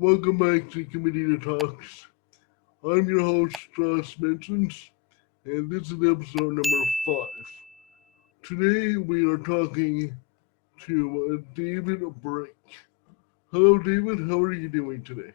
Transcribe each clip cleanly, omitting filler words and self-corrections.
Welcome back to Committee Talks. I'm your host, Josh Menchions, and this is episode number 5. Today we are talking to David Brink. Hello, David. How are you doing today?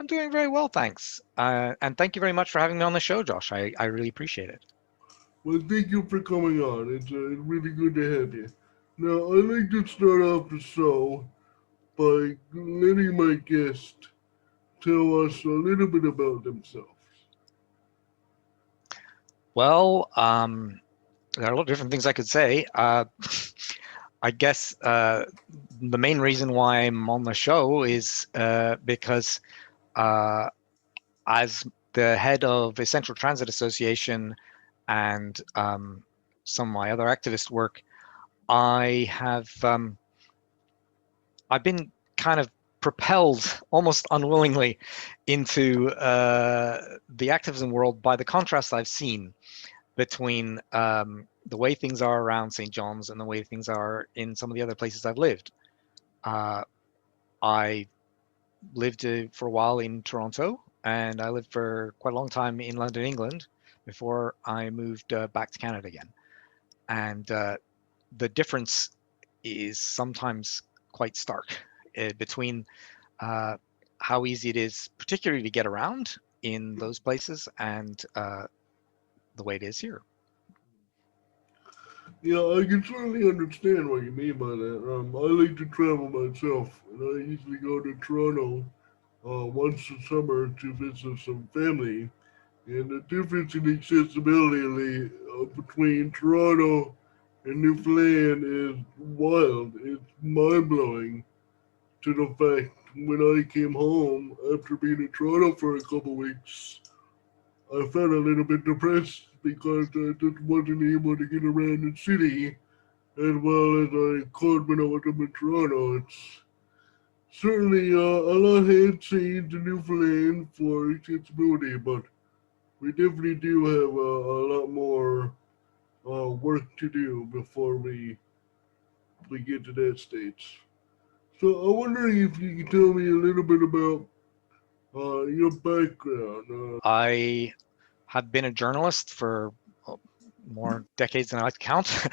I'm doing very well, thanks. And thank you very much for having me on the show, Josh. I really appreciate it. Well, thank you for coming on. It's really good to have you. Now, I'd like to start off the show by letting my guest tell us a little bit about themselves. Well, there are a lot of different things I could say. I guess the main reason why I'm on the show is because uh, as the head of a Central Transit Association and some of my other activist work, I have I've been kind of propelled almost unwillingly into the activism world by the contrast I've seen between the way things are around St. John's and the way things are in some of the other places I've lived. Uh, I lived for a while in Toronto, and I lived for quite a long time in London, England, before I moved back to Canada again. And the difference is sometimes quite stark between uh, how easy it is, particularly to get around in those places, and the way it is here. Yeah, I can certainly understand what you mean by that. I like to travel myself, and I usually go to Toronto once a summer to visit some family. And the difference in accessibility between Toronto and Newfoundland is wild. It's mind blowing to the fact when I came home after being in Toronto for a couple weeks, I felt a little bit depressed because I just wasn't able to get around the city as well as I could when I was up in Toronto. It's certainly a lot has changed in Newfoundland for accessibility, but we definitely do have a lot more work to do before we get to that stage. So I'm wondering if you could tell me a little bit about your background. I have been a journalist for more decades than I like to count.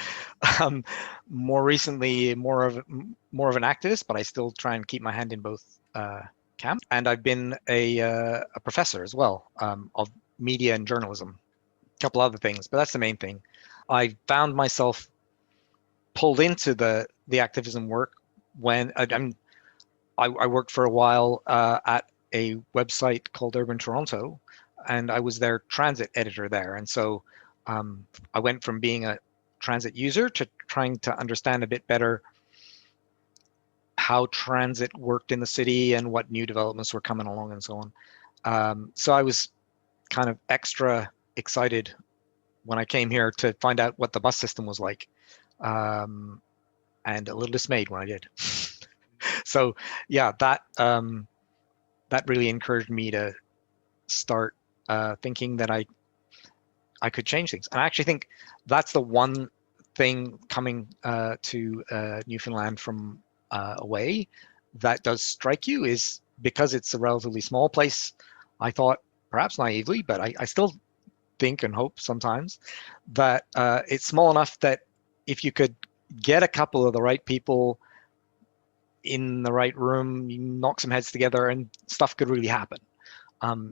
um, More recently, more of an activist, but I still try and keep my hand in both camps. And I've been a professor as well of media and journalism, a couple other things, but that's the main thing. I found myself pulled into the activism work when I worked for a while at a website called Urban Toronto, and I was their transit editor there. And so I went from being a transit user to trying to understand a bit better how transit worked in the city and what new developments were coming along and so on. So I was kind of extra excited when I came here to find out what the bus system was like, um, and a little dismayed when I did. So yeah, that really encouraged me to start thinking that I could change things. And I actually think that's the one thing coming to Newfoundland from away that does strike you is because it's a relatively small place. I thought, perhaps naively, but I still think and hope sometimes that it's small enough that if you could get a couple of the right people in the right room, you knock some heads together, and stuff could really happen.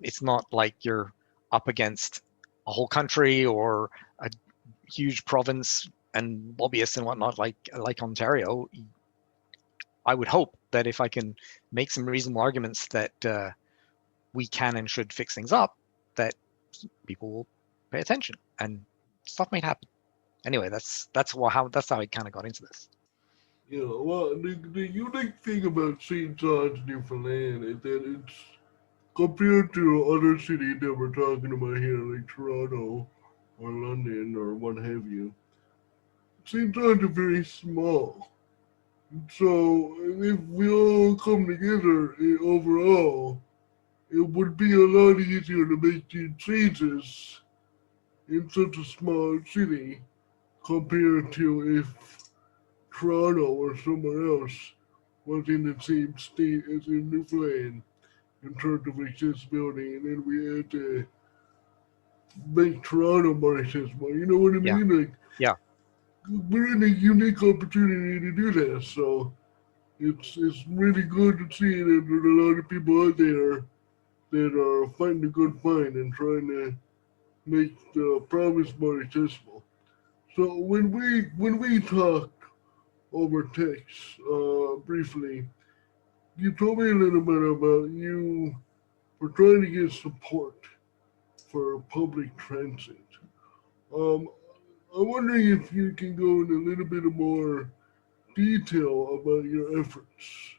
It's not like you're up against a whole country or a huge province and lobbyists and whatnot like Ontario. I would hope that if I can make some reasonable arguments that we can and should fix things up, that people will pay attention and stuff might happen. Anyway, that's how I kind of got into this. Well, the unique thing about St. John's, Newfoundland is that it's compared to other cities that we're talking about here, like Toronto or London or what have you. St. John's are very small. So if we all come together overall, it would be a lot easier to make these changes in such a small city compared to if Toronto or somewhere else was in the same state as in Newfoundland in terms of accessibility, and then we had to make Toronto more accessible. You know what I Yeah. mean? Like Yeah. we're in a unique opportunity to do that. So it's really good to see that there's a lot of people out there that are fighting a good fight and trying to make the province more accessible. So when we talked over text briefly, you told me a little bit about you were trying to get support for public transit. Um, I'm wondering if you can go into a little bit more detail about your efforts.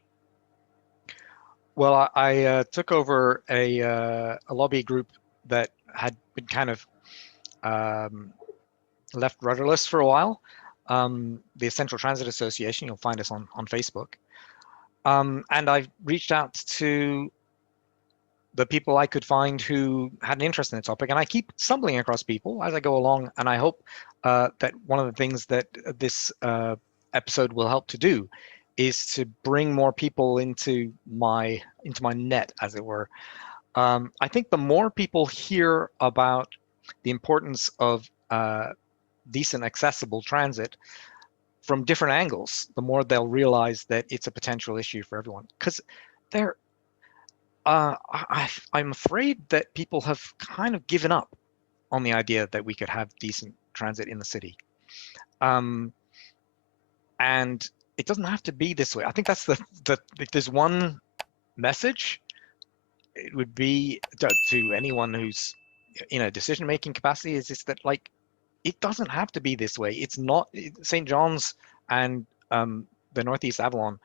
Well, I took over a lobby group that had been kind of um, left rudderless for a while. The Central Transit Association, you'll find us on Facebook. And I reached out to the people I could find who had an interest in the topic. And I keep stumbling across people as I go along. And I hope that one of the things that this episode will help to do is to bring more people into my net, as it were. I think the more people hear about the importance of decent, accessible transit from different angles, the more they'll realize that it's a potential issue for everyone. Because there, I'm afraid that people have kind of given up on the idea that we could have decent transit in the city. Um, and it doesn't have to be this way. I think that's the if there's one message, it would be to anyone who's in a decision-making capacity is just that like it doesn't have to be this way. It's not St. John's and the Northeast Avalon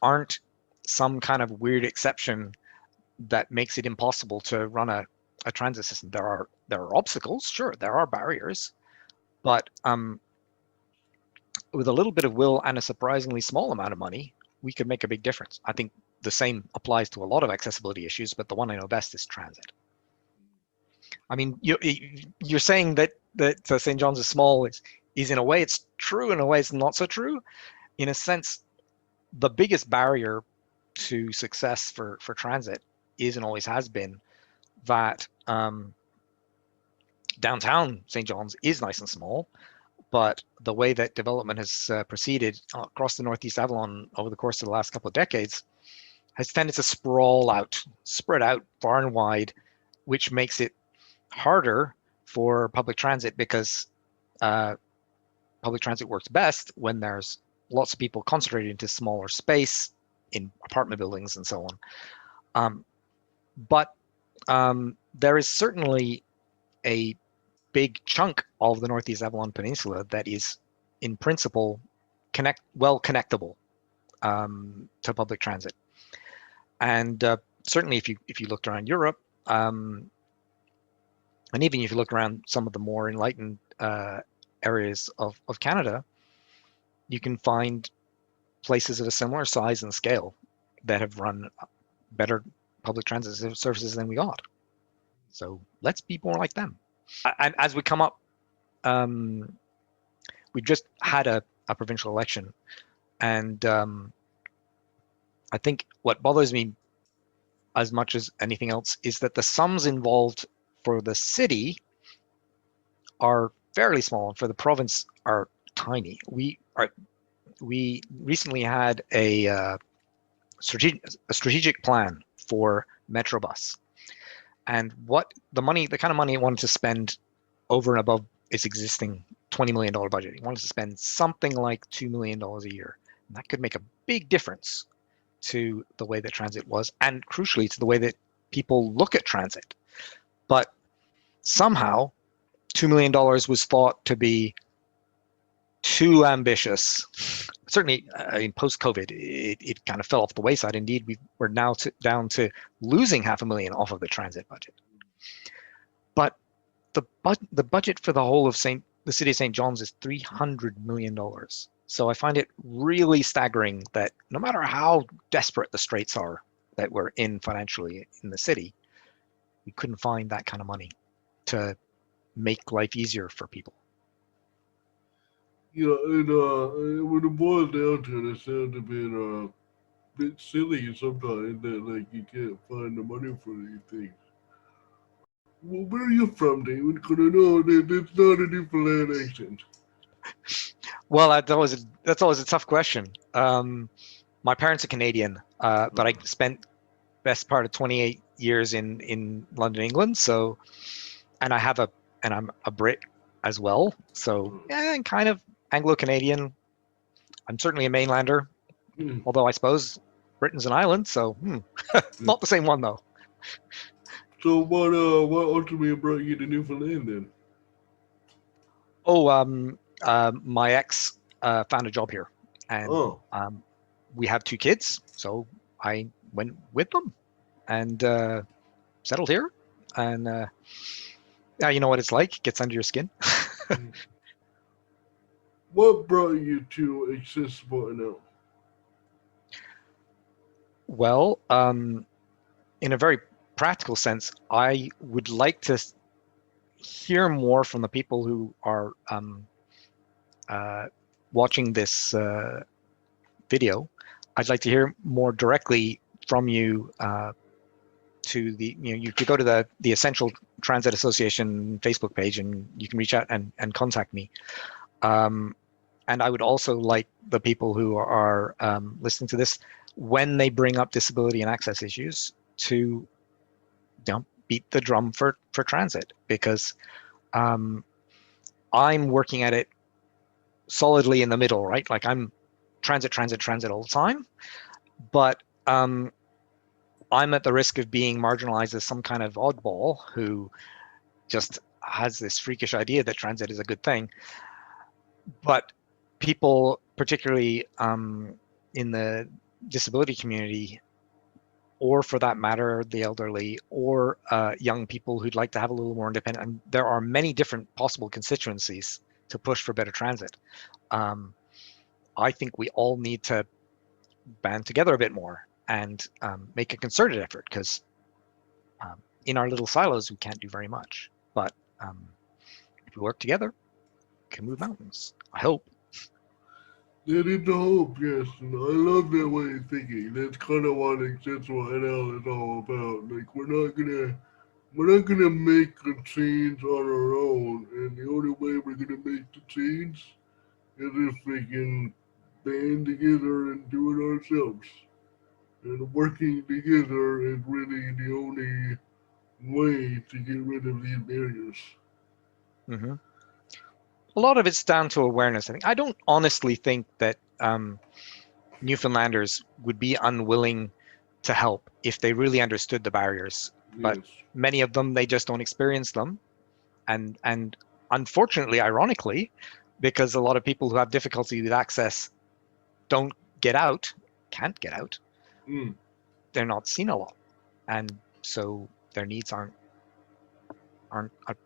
aren't some kind of weird exception that makes it impossible to run a transit system. There are obstacles, sure, there are barriers, but with a little bit of will and a surprisingly small amount of money, we could make a big difference. I think the same applies to a lot of accessibility issues, but the one I know best is transit. I mean, you're saying that St. John's is small is in a way it's true, in a way it's not so true. In a sense, the biggest barrier to success for transit is and always has been that downtown St. John's is nice and small, but the way that development has proceeded across the Northeast Avalon over the course of the last couple of decades has tended to sprawl out, spread out far and wide, which makes it harder for public transit because uh, public transit works best when there's lots of people concentrated into smaller space in apartment buildings and so on. But there is certainly a big chunk of the Northeast Avalon Peninsula that is, in principle, well connectable to public transit. And certainly, if you looked around Europe, and even if you look around some of the more enlightened areas of Canada, you can find places of a similar size and scale that have run better public transit services than we got. So let's be more like them. And as we come up, um, we just had a provincial election, and I think what bothers me as much as anything else is that the sums involved for the city are fairly small, and for the province are tiny. We recently had a strategic plan for Metrobus, and what the kind of money it wanted to spend over and above its existing $20 million budget. He wanted to spend something like $2 million a year. And that could make a big difference to the way that transit was, and crucially to the way that people look at transit. But somehow, $2 million was thought to be too ambitious. Certainly, in post-COVID, it kind of fell off the wayside. Indeed, we're now down to losing $500,000 off of the transit budget. But the budget for the whole of the city of St. John's is $300 million. So I find it really staggering that no matter how desperate the straits are that we're in financially in the city, we couldn't find that kind of money to make life easier for people. You know, and when it boils down to it, it sounds a bit silly sometimes that like you can't find the money for these things. Well, where are you from, David? Because I know that that's not a Newfoundland accent. Well, that's always a tough question. My parents are Canadian, but I Uh, spent best part of 28 years in London, England. So, and I'm a Brit as well. So, uh, yeah, and kind of Anglo-Canadian. I'm certainly a mainlander, hmm. although I suppose Britain's an island, so not the same one though. So what ultimately brought you to Newfoundland then? Oh, my ex found a job here, and Oh, we have two kids, so I went with them and settled here. And yeah, you know what it's like; it gets under your skin. hmm. What brought you to accessible now? Well, in a very practical sense, I would like to hear more from the people who are uh, watching this video. I'd like to hear more directly from you to you could go to the Essential Transit Association Facebook page and you can reach out and contact me. Um, and I would also like the people who are listening to this when they bring up disability and access issues to beat the drum for transit because um, I'm working at it solidly in the middle, right? Like I'm transit, transit, transit all the time, but um, I'm at the risk of being marginalized as some kind of oddball who just has this freakish idea that transit is a good thing. But people, particularly in the disability community, or for that matter, the elderly, or young people who'd like to have a little more independent, and there are many different possible constituencies to push for better transit. Um, I think we all need to band together a bit more and make a concerted effort because in our little silos, we can't do very much. But um, if we work together, we can move mountains. I hope. That is the hope, yes. And I love that way of thinking. That's kind of what accessible NL is all about. Like we're not gonna make a change on our own, and the only way we're gonna make the change is if we can band together and do it ourselves. And working together is really the only way to get rid of these barriers. Hmm. A lot of it's down to awareness. I think I don't honestly think that Newfoundlanders would be unwilling to help if they really understood the barriers. But Yes. many of them, they just don't experience them. And unfortunately, ironically, because a lot of people who have difficulty with access don't get out, can't get out, Mm. they're not seen a lot, and so their needs aren't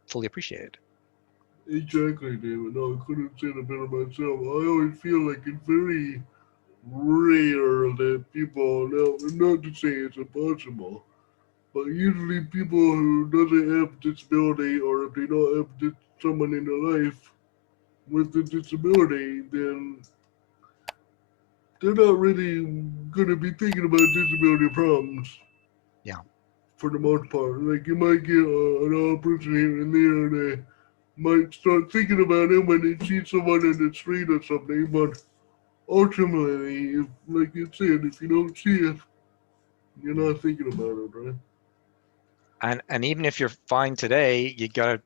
fully appreciated. Exactly, David. No, I couldn't say it better myself. I always feel like it's very rare that people, now, not to say it's impossible, but usually people who doesn't have disability or if they don't have someone in their life with a disability, then they're not really going to be thinking about disability problems Yeah. for the most part. Like you might get an old person here and there that might start thinking about it when they see someone in the street or something, but ultimately, if, like you said, if you don't see it, you're Mm. not thinking about it, right? And even if you're fine today, you gotta,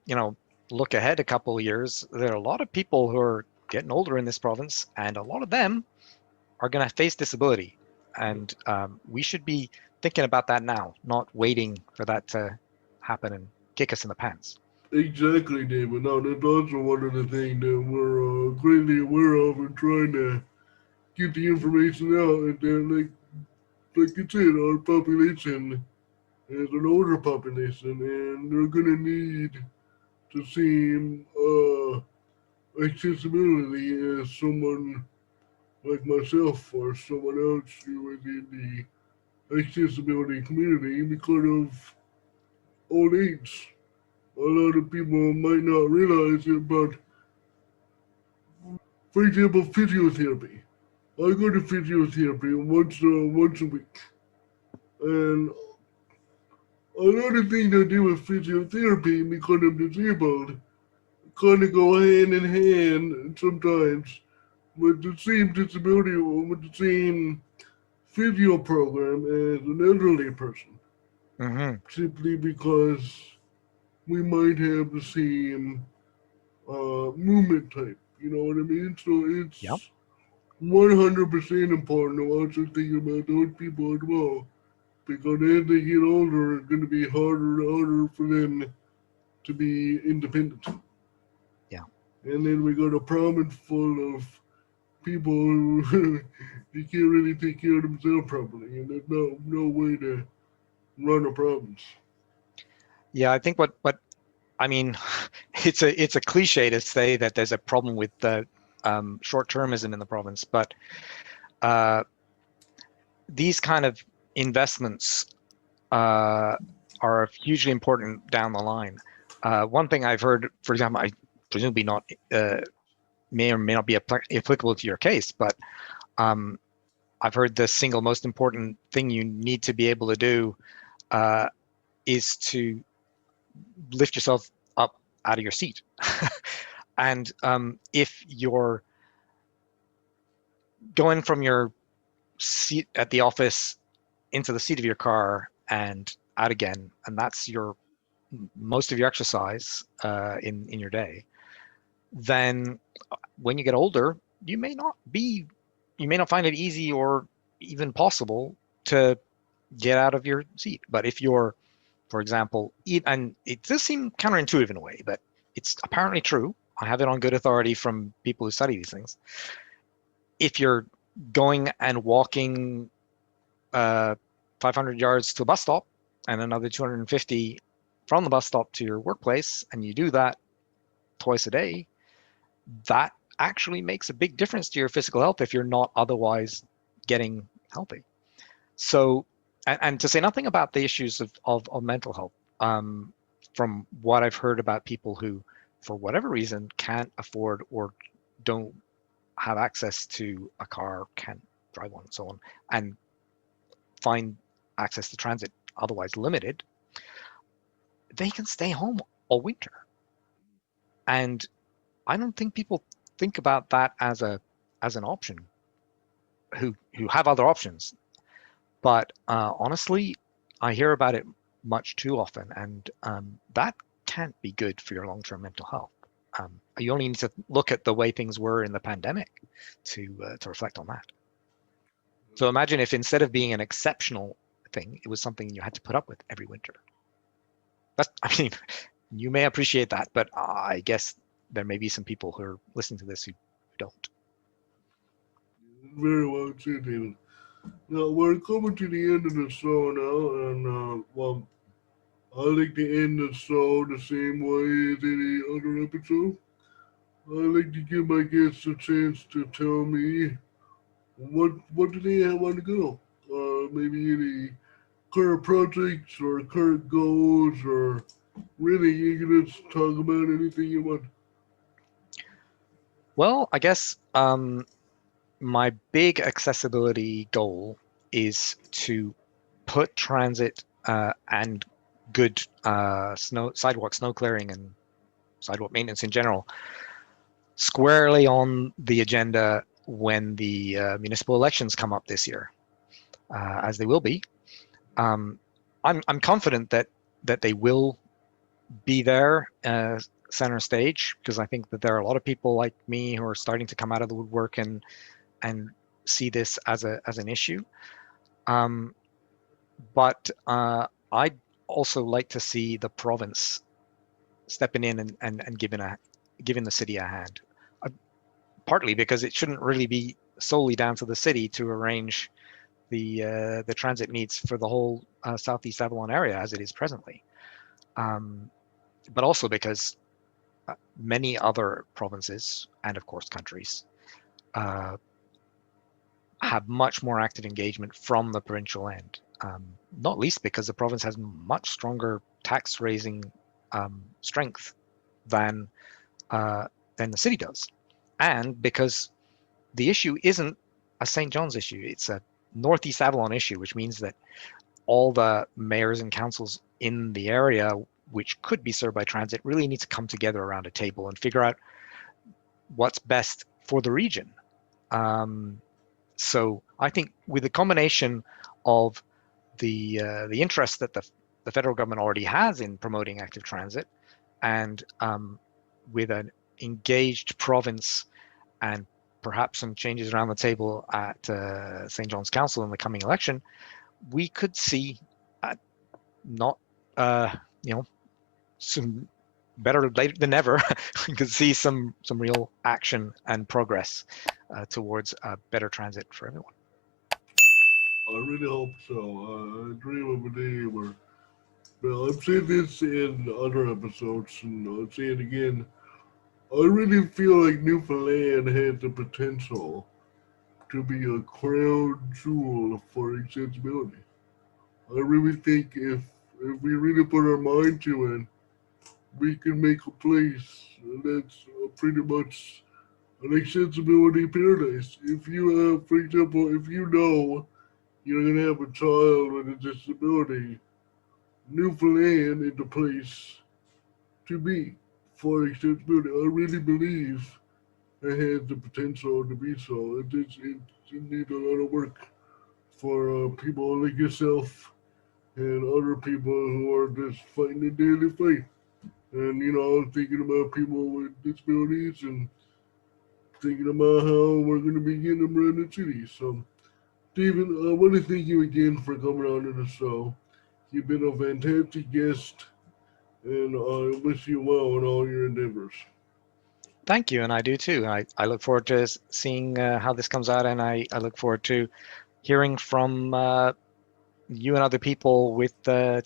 look ahead a couple of years. There are a lot of people who are getting older in this province, and a lot of them are going to face disability. And we should be thinking about that now, not waiting for that to happen and kick us in the pants. Exactly, David. Now, that's also one of the things that we're greatly aware of and trying to get the information out. And then, like you said, our population is an older population, and they're gonna need to see accessibility as someone like myself or someone else who is in the accessibility community because of old age. A lot of people might not realize it, but For example, physiotherapy. I go to physiotherapy once a week, and a lot of things I do with physiotherapy because I'm disabled kind of go hand in hand sometimes with the same disability or with the same physio program as an elderly person, Hmm. simply because we might have the same movement type. You know what I mean? So Yep. it's 100% important to also think about those people as well. Because as they get older, it's going to be harder and harder for them to be independent. Yeah. And then we got a province full of people who you can't really take care of themselves properly, and there's no way to run a province. Yeah. I think what I mean, it's a cliche to say that there's a problem with the short-termism in the province, but uh, these kind of investments uh, are hugely important down the line. One thing I've heard, for example, I presumably not uh, may or may not be applicable to your case, but um, I've heard the single most important thing you need to be able to do uh, is to lift yourself up out of your seat. And if you're going from your seat at the office into the seat of your car and out again, and that's your most of your exercise in your day, then when you get older, you may not be, you may not find it easy or even possible to get out of your seat. But if you're, for example, and it does seem counterintuitive in a way, but it's apparently true. I have it on good authority from people who study these things. If you're going and walking 500 yards to a bus stop and another 250 from the bus stop to your workplace, and you do that twice a day, that actually makes a big difference to your physical health if you're not otherwise getting healthy. So, and to say nothing about the issues of mental health, um, from what I've heard about people who, for whatever reason, can't afford or don't have access to a car, can't drive one, and so on, and find access to transit otherwise limited, they can stay home all winter. And I don't think people think about that as an option who have other options. But honestly, I hear about it much too often, and that can't be good for your long-term mental health. You only need to look at the way things were in the pandemic to reflect on that. So imagine if instead of being an exceptional thing, it was something you had to put up with every winter. That's, I mean, you may appreciate that, but I guess there may be some people who are listening to this who don't. Very well said, David. Now we're coming to the end of the show now, and well, I like to end the show the same way as any other episode. I like to give my guests a chance to tell me what do they want to go. Maybe any current projects or current goals, or really you can just talk about anything you want. Well, I guess my big accessibility goal is to put transit and good sidewalk snow clearing and sidewalk maintenance in general squarely on the agenda when the municipal elections come up this year, as they will be. Um, I'm confident that they will be there center stage, because I think that there are a lot of people like me who are starting to come out of the woodwork and see this as an issue. Um, but I'd also like to see the province stepping in and giving the city a hand. Uh, Partly because it shouldn't really be solely down to the city to arrange the transit needs for the whole Southeast Avalon area as it is presently. Um, but also because many other provinces and of course countries uh, have much more active engagement from the provincial end, not least because the province has much stronger tax raising strength than uh, than the city does. and because the issue isn't a St. John's issue, it's a Northeast Avalon issue, which means that all the mayors and councils in the area which could be served by transit really need to come together around a table and figure out what's best for the region. So I think with the combination of the interest that the federal government already has in promoting active transit, and with an engaged province and perhaps some changes around the table at St. John's Council in the coming election, we could see not some better late than never. We could see some real action and progress towards better transit for everyone. I really hope so. I dream of a day where, well, I've said this in other episodes, and I'll say it again. I really feel like Newfoundland has the potential to be a crown jewel for accessibility. I really think if we really put our mind to it, we can make a place that's pretty much an accessibility paradise. If you have, for example, if you know you're gonna have a child with a disability, Newfoundland is the place to be for accessibility. I really believe it has the potential to be so. It needs a lot of work for people like yourself and other people who are just fighting the daily fight. And I'm thinking about people with disabilities and thinking about how we're going to be getting them around the city. So, Stephen, I want to thank you again for coming on to the show. You've been a fantastic guest, and I wish you well in all your endeavors. Thank you, and I do too. I look forward to seeing how this comes out, and I look forward to hearing from you and other people with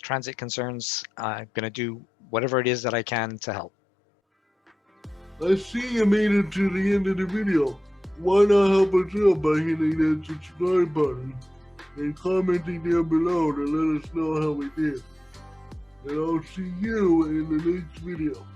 transit concerns. I'm going to do whatever it is that I can to help. I see you made it to the end of the video. Why not help us out by hitting that subscribe button and commenting down below to let us know how we did. And I'll see you in the next video.